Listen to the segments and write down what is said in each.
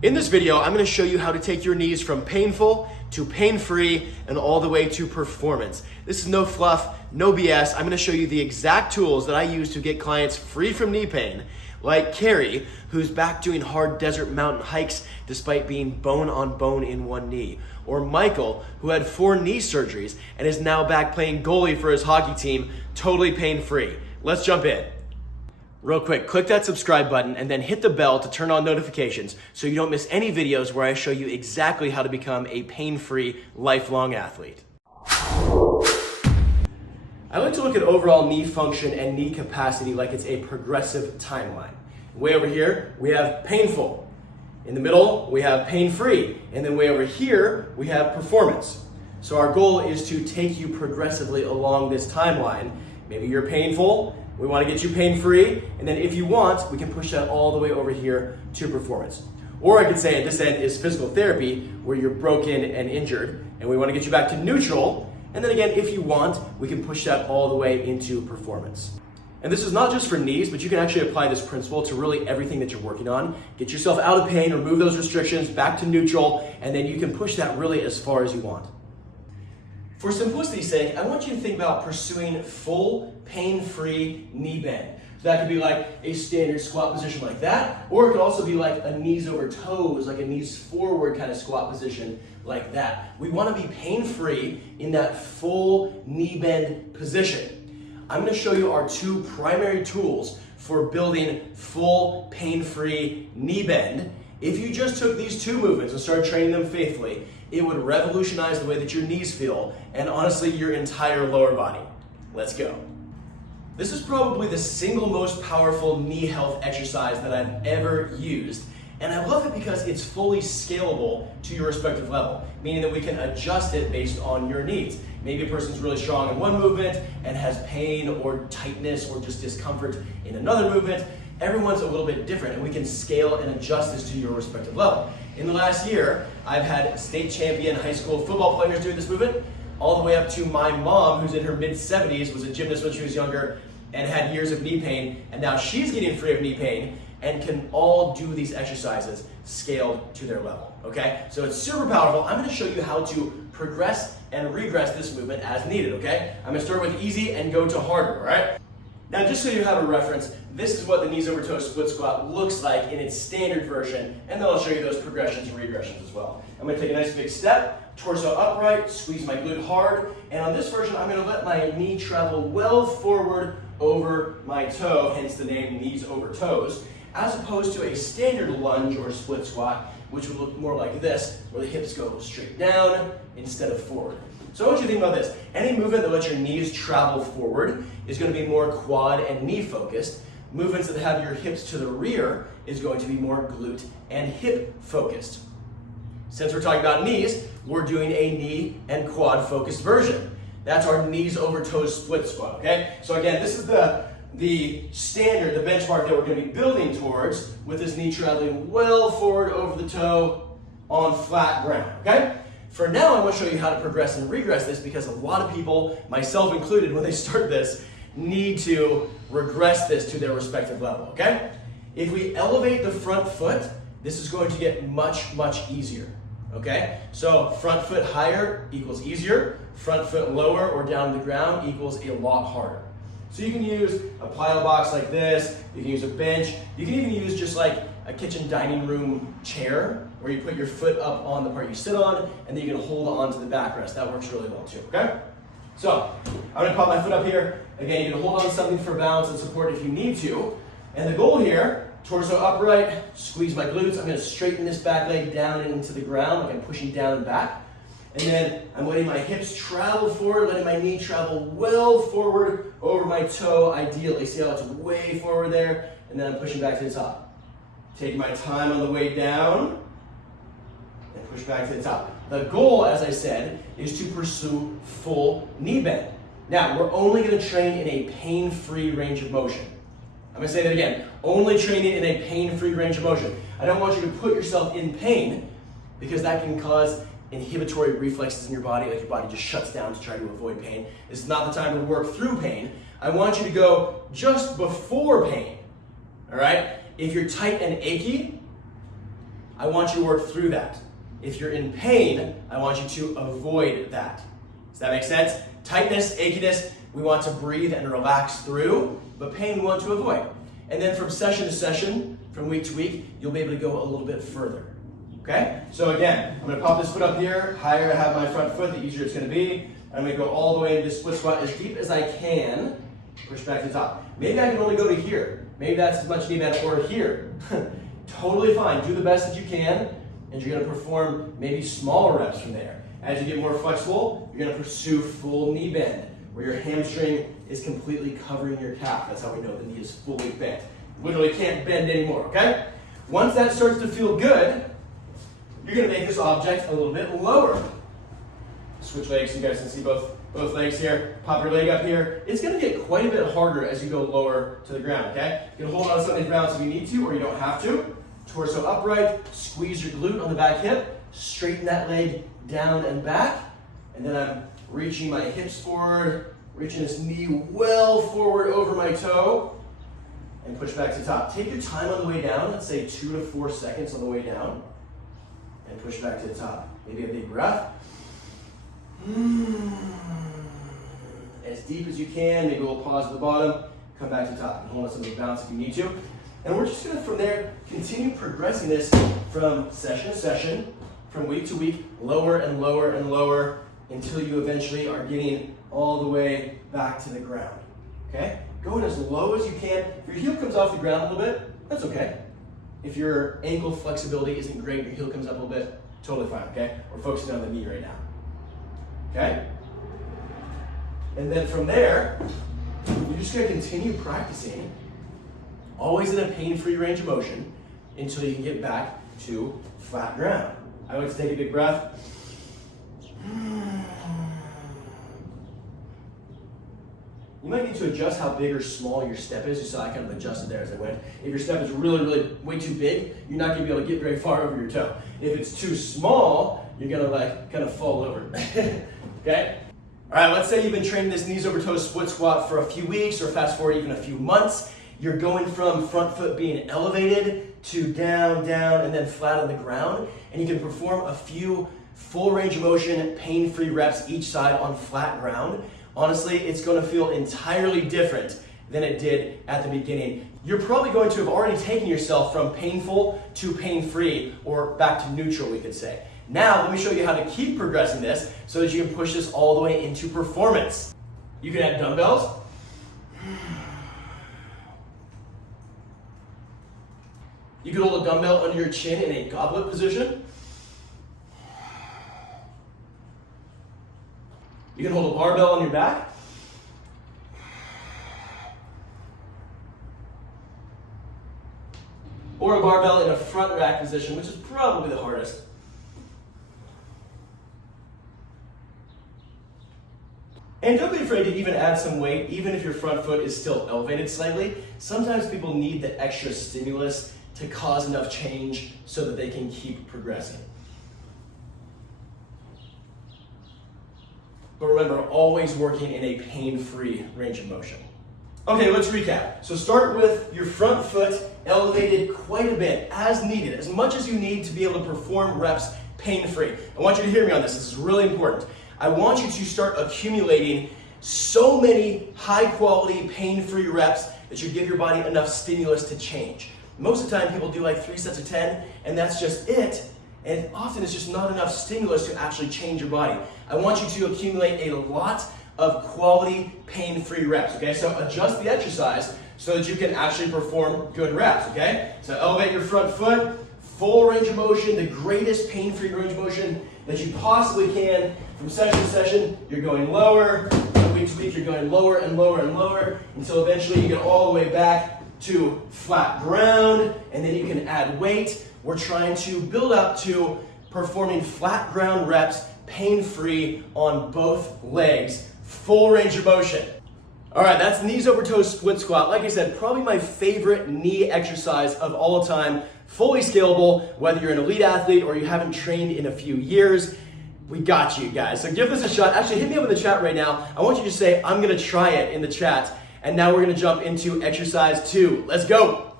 In this video, I'm going to show you how to take your knees from painful to pain-free and all the way to performance. This is no fluff, no BS. I'm going to show you the exact tools that I use to get clients free from knee pain, like Carey, who's back doing hard desert mountain hikes despite being bone on bone in one knee. Or Michael, who had 4 knee surgeries and is now back playing goalie for his hockey team, totally pain-free. Let's jump in. Real quick, click that subscribe button and then hit the bell to turn on notifications so you don't miss any videos where I show you exactly how to become a pain-free, lifelong athlete. I like to look at overall knee function and knee capacity like it's a progressive timeline. Way over here, we have painful. In the middle, we have pain-free. And then way over here, we have performance. So our goal is to take you progressively along this timeline. Maybe you're painful, we want to get you pain-free, and then if you want, we can push that all the way over here to performance. Or I could say at this end is physical therapy, where you're broken and injured, and we want to get you back to neutral, and then again, if you want, we can push that all the way into performance. And this is not just for knees, but you can actually apply this principle to really everything that you're working on. Get yourself out of pain, remove those restrictions, back to neutral, and then you can push that really as far as you want. For simplicity's sake, I want you to think about pursuing full pain-free knee bend. So that could be like a standard squat position like that, or it could also be like a knees over toes, like a knees forward kind of squat position like that. We want to be pain-free in that full knee bend position. I'm going to show you our 2 primary tools for building full pain-free knee bend. If you just took these 2 movements and started training them faithfully, it would revolutionize the way that your knees feel and honestly your entire lower body. Let's go. This is probably the single most powerful knee health exercise that I've ever used. And I love it because it's fully scalable to your respective level, meaning that we can adjust it based on your needs. Maybe a person's really strong in one movement and has pain or tightness or just discomfort in another movement. Everyone's a little bit different, and we can scale and adjust this to your respective level. In the last year, I've had state champion high school football players doing this movement, all the way up to my mom, who's in her mid-70s, was a gymnast when she was younger, and had years of knee pain, and now she's getting free of knee pain, and can all do these exercises scaled to their level, okay? So it's super powerful. I'm gonna show you how to progress and regress this movement as needed, okay? I'm gonna start with easy and go to harder, all right? Now, just so you have a reference, this is what the knees over toes split squat looks like in its standard version, and then I'll show you those progressions and regressions as well. I'm gonna take a nice big step, torso upright, squeeze my glute hard, and on this version, I'm gonna let my knee travel well forward over my toe, hence the name knees over toes, as opposed to a standard lunge or split squat, which would look more like this, where the hips go straight down instead of forward. So I want you to think about this. Any movement that lets your knees travel forward is going to be more quad and knee focused. Movements that have your hips to the rear is going to be more glute and hip focused. Since we're talking about knees, we're doing a knee and quad focused version. That's our knees over toes split squat, okay? So again, this is the standard, the benchmark that we're going to be building towards with this knee traveling well forward over the toe on flat ground, okay? For now, I want to show you how to progress and regress this because a lot of people, myself included, when they start this, need to regress this to their respective level, okay? If we elevate the front foot, this is going to get much, much easier, okay? So front foot higher equals easier, front foot lower or down to the ground equals a lot harder. So you can use a plyo box like this, you can use a bench, you can even use just like a kitchen dining room chair where you put your foot up on the part you sit on and then you can hold on to the backrest. That works really well too, okay? So I'm gonna pop my foot up here. Again, you can hold on to something for balance and support if you need to. And the goal here, torso upright, squeeze my glutes. I'm gonna straighten this back leg down and into the ground, like I'm pushing down and back. And then I'm letting my hips travel forward, letting my knee travel well forward over my toe, ideally. See how it's way forward there? And then I'm pushing back to the top. Taking my time on the way down and push back to the top. The goal, as I said, is to pursue full knee bend. Now, we're only going to train in a pain-free range of motion. I'm going to say that again. Only training in a pain-free range of motion. I don't want you to put yourself in pain because that can cause inhibitory reflexes in your body, like your body just shuts down to try to avoid pain. It's not the time to work through pain. I want you to go just before pain, all right? If you're tight and achy, I want you to work through that. If you're in pain, I want you to avoid that. Does that make sense? Tightness, achiness, we want to breathe and relax through, but pain we want to avoid. And then from session to session, from week to week, you'll be able to go a little bit further. Okay? So again, I'm going to pop this foot up here. Higher I have my front foot, the easier it's going to be. I'm going to go all the way into split squat as deep as I can. Push back to the top. Maybe I can only go to here. Maybe that's as much knee bend, or here. Totally fine. Do the best that you can, and you're going to perform maybe smaller reps from there. As you get more flexible, you're going to pursue full knee bend, where your hamstring is completely covering your calf. That's how we know the knee is fully bent. Literally can't bend anymore, okay? Once that starts to feel good, you're going to make this object a little bit lower. Switch legs so you guys can see both legs here. Pop your leg up here. It's going to get quite a bit harder as you go lower to the ground, okay? You can hold on to something ground if you need to, or you don't have to. Torso upright, squeeze your glute on the back hip, straighten that leg down and back, and then I'm reaching my hips forward, reaching this knee well forward over my toe, and push back to the top. Take your time on the way down, let's say 2 to 4 seconds on the way down, and push back to the top. Maybe a big breath. As deep as you can, maybe we'll pause at the bottom, come back to the top, and hold on some of the bounce if you need to. And we're just gonna, from there, continue progressing this from session to session, from week to week, lower and lower and lower, until you eventually are getting all the way back to the ground, okay? Going as low as you can. If your heel comes off the ground a little bit, that's okay. If your ankle flexibility isn't great, your heel comes up a little bit, totally fine, okay? We're focusing on the knee right now, okay? And then from there, you're just gonna continue practicing, always in a pain-free range of motion, until you can get back to flat ground. I would take a big breath. You might need to adjust how big or small your step is. You saw I kind of adjusted there as I went. If your step is really, really way too big, you're not gonna be able to get very far over your toe. If it's too small, you're gonna like kind of fall over, okay? All right, let's say you've been training this knees over toes split squat for a few weeks, or fast forward even a few months. You're going from front foot being elevated to down, down, and then flat on the ground. And you can perform a few full range of motion, pain-free reps each side on flat ground. Honestly, it's gonna feel entirely different than it did at the beginning. You're probably going to have already taken yourself from painful to pain-free, or back to neutral, we could say. Now, let me show you how to keep progressing this so that you can push this all the way into performance. You can add dumbbells. You can hold a dumbbell under your chin in a goblet position. You can hold a barbell on your back. Or a barbell in a front rack position, which is probably the hardest. And don't be afraid to even add some weight, even if your front foot is still elevated slightly. Sometimes people need the extra stimulus to cause enough change so that they can keep progressing. But remember, always working in a pain-free range of motion. Okay, let's recap. So start with your front foot elevated quite a bit, as needed, as much as you need to be able to perform reps pain-free. I want you to hear me on this. This is really important. I want you to start accumulating so many high-quality, pain-free reps that you give your body enough stimulus to change. Most of the time, people do like 3 sets of 10, and that's just it. And often it's just not enough stimulus to actually change your body. I want you to accumulate a lot of quality, pain-free reps, okay? So adjust the exercise so that you can actually perform good reps, okay? So elevate your front foot, full range of motion, the greatest pain-free range of motion that you possibly can. From session to session, you're going lower. From week to week, you're going lower and lower and lower until eventually you get all the way back to flat ground, and then you can add weight. We're trying to build up to performing flat ground reps, pain-free on both legs, full range of motion. All right, that's knees over toes split squat. Like I said, probably my favorite knee exercise of all time, fully scalable, whether you're an elite athlete or you haven't trained in a few years. We got you guys. So give this a shot. Actually, hit me up in the chat right now. I want you to say, I'm gonna try it in the chat. And now we're gonna jump into exercise 2. Let's go.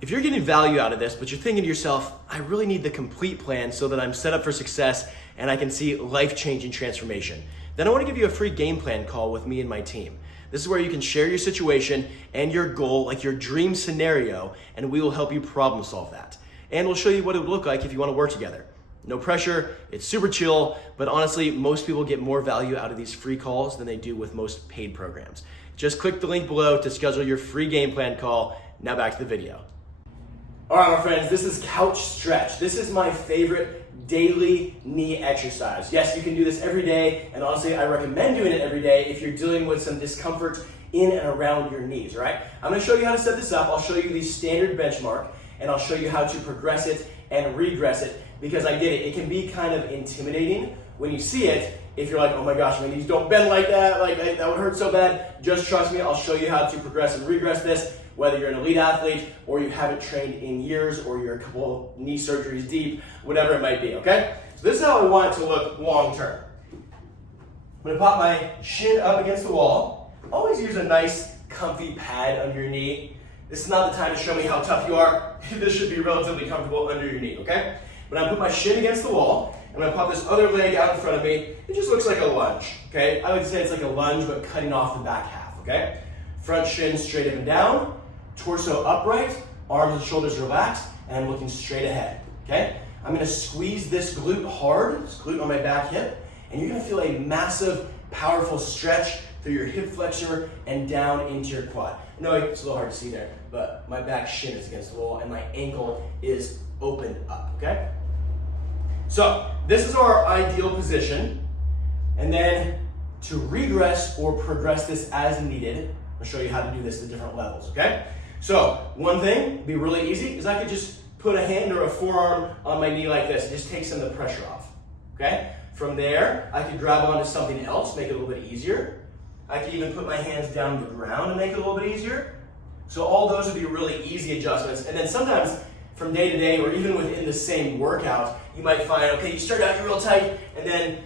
If you're getting value out of this, but you're thinking to yourself, I really need the complete plan so that I'm set up for success and I can see life-changing transformation, then I want to give you a free game plan call with me and my team. This is where you can share your situation and your goal, like your dream scenario, and we will help you problem solve that. And we'll show you what it would look like if you want to work together. No pressure, it's super chill, but honestly, most people get more value out of these free calls than they do with most paid programs. Just click the link below to schedule your free game plan call. Now back to the video. All right, my friends, this is couch stretch. This is my favorite daily knee exercise. Yes, you can do this every day, and honestly, I recommend doing it every day if you're dealing with some discomfort in and around your knees, all right? I'm gonna show you how to set this up. I'll show you the standard benchmark, and I'll show you how to progress it and regress it, because I get it. It can be kind of intimidating when you see it. If you're like, oh my gosh, my knees don't bend like that, that would hurt so bad. Just trust me, I'll show you how to progress and regress this, whether you're an elite athlete or you haven't trained in years or you're a couple knee surgeries deep, whatever it might be, okay? So this is how I want it to look long term. I'm gonna pop my shin up against the wall. Always use a nice comfy pad under your knee. This is not the time to show me how tough you are. This should be relatively comfortable under your knee, okay? But I'm gonna put my shin against the wall. I'm gonna pop this other leg out in front of me. It just looks like a lunge, okay? I would say it's like a lunge, but cutting off the back half, okay? Front shin straight up and down. Torso upright, arms and shoulders relaxed, and I'm looking straight ahead, okay? I'm gonna squeeze this glute hard, this glute on my back hip, and you're gonna feel a massive, powerful stretch through your hip flexor and down into your quad. I know it's a little hard to see there, but my back shin is against the wall and my ankle is opened up, okay? So this is our ideal position, and then to regress or progress this as needed, I'll show you how to do this at different levels, okay? So one thing, be really easy, is I could just put a hand or a forearm on my knee like this and just take some of the pressure off, okay? From there, I could grab onto something else, make it a little bit easier. I could even put my hands down to the ground and make it a little bit easier. So all those would be really easy adjustments. And then sometimes from day to day or even within the same workout, you might find, okay, you start out, you're real tight, and then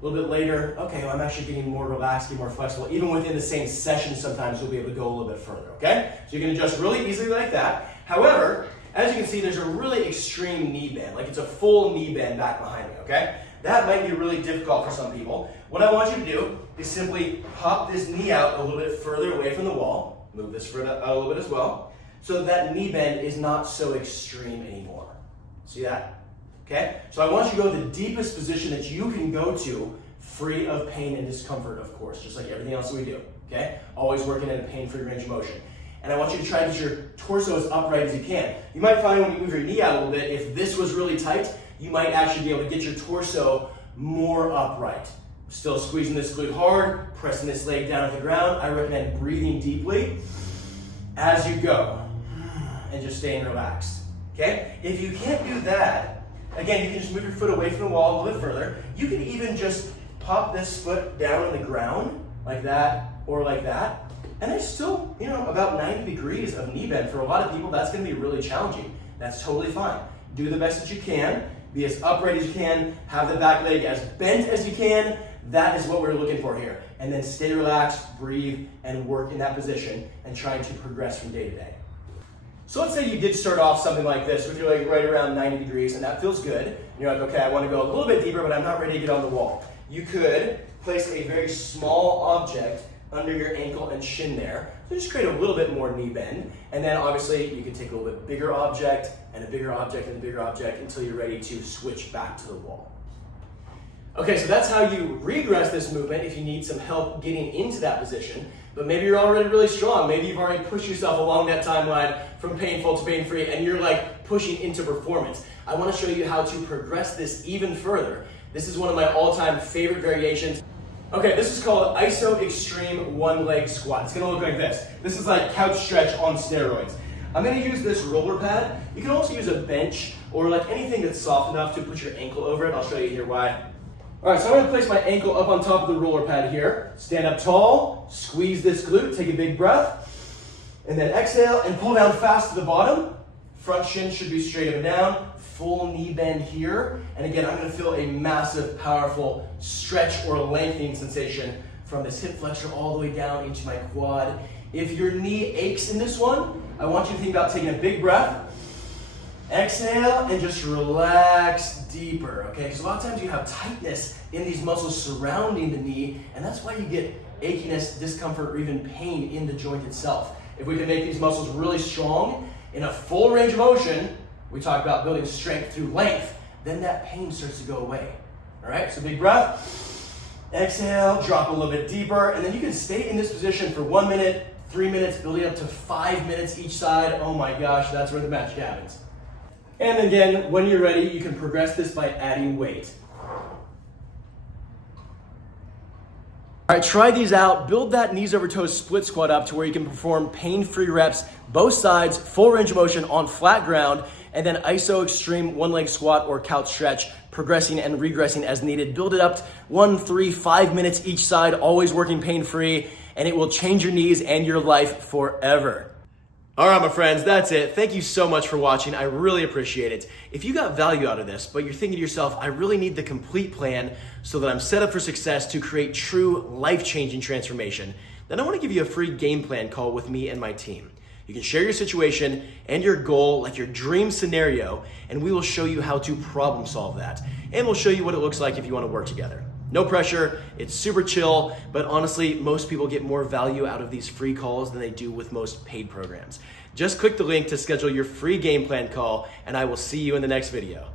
a little bit later, okay, well, I'm actually getting more relaxed, getting more flexible. Even within the same session, sometimes you'll be able to go a little bit further, okay? So you can adjust really easily like that. However, as you can see, there's a really extreme knee bend, like it's a full knee bend back behind me, okay? That might be really difficult for some people. What I want you to do is simply pop this knee out a little bit further away from the wall, move this further out a little bit as well, so that knee bend is not so extreme anymore. See that? Okay? So I want you to go to the deepest position that you can go to, free of pain and discomfort, of course, just like everything else that we do. Okay? Always working in a pain-free range of motion. And I want you to try to get your torso as upright as you can. You might find when you move your knee out a little bit, if this was really tight, you might actually be able to get your torso more upright. Still squeezing this glute hard, pressing this leg down at the ground. I recommend breathing deeply as you go and just staying relaxed. Okay? If you can't do that, again, you can just move your foot away from the wall a little bit further. You can even just pop this foot down on the ground like that or like that. And there's still, about 90 degrees of knee bend. For a lot of people, that's gonna be really challenging. That's totally fine. Do the best that you can. Be as upright as you can. Have the back leg as bent as you can. That is what we're looking for here. And then stay relaxed, breathe, and work in that position and trying to progress from day to day. So let's say you did start off something like this with your leg right around 90 degrees and that feels good. And you're like, okay, I want to go a little bit deeper, but I'm not ready to get on the wall. You could place a very small object under your ankle and shin there. So just create a little bit more knee bend. And then obviously you can take a little bit bigger object and a bigger object and a bigger object until you're ready to switch back to the wall. Okay, so that's how you regress this movement if you need some help getting into that position. But maybe you're already really strong. Maybe you've already pushed yourself along that timeline from painful to pain-free and you're like pushing into performance. I want to show you how to progress this even further. This is one of my all-time favorite variations. Okay, this is called Iso Extreme One Leg Squat. It's gonna look like this. This is like couch stretch on steroids. I'm gonna use this roller pad. You can also use a bench or like anything that's soft enough to put your ankle over it. I'll show you here why. All right, so I'm gonna place my ankle up on top of the roller pad here. Stand up tall, squeeze this glute, take a big breath, and then exhale and pull down fast to the bottom. Front shin should be straight up and down, full knee bend here. And again, I'm gonna feel a massive, powerful stretch or lengthening sensation from this hip flexor all the way down into my quad, If your knee aches in this one, I want you to think about taking a big breath, exhale, and just relax deeper, okay? Because a lot of times you have tightness in these muscles surrounding the knee, and that's why you get achiness, discomfort, or even pain in the joint itself. If we can make these muscles really strong in a full range of motion, we talk about building strength through length, then that pain starts to go away. All right, so big breath, exhale, drop a little bit deeper, and then you can stay in this position for 1 minute, 3 minutes, building up to 5 minutes each side. Oh my gosh, that's where the magic happens. And again, when you're ready, you can progress this by adding weight. All right, try these out. Build that knees over toes split squat up to where you can perform pain-free reps, both sides, full range of motion on flat ground, and then iso extreme one leg squat or couch stretch, progressing and regressing as needed. Build it up to 1, 3, 5 minutes each side, always working pain-free, and it will change your knees and your life forever. All right, my friends, that's it. Thank you so much for watching. I really appreciate it. If you got value out of this, but you're thinking to yourself, I really need the complete plan so that I'm set up for success to create true life-changing transformation, then I want to give you a free game plan call with me and my team. You can share your situation and your goal, like your dream scenario, and we will show you how to problem solve that. And we'll show you what it looks like if you want to work together. No pressure, it's super chill, but honestly, most people get more value out of these free calls than they do with most paid programs. Just click the link to schedule your free game plan call, and I will see you in the next video.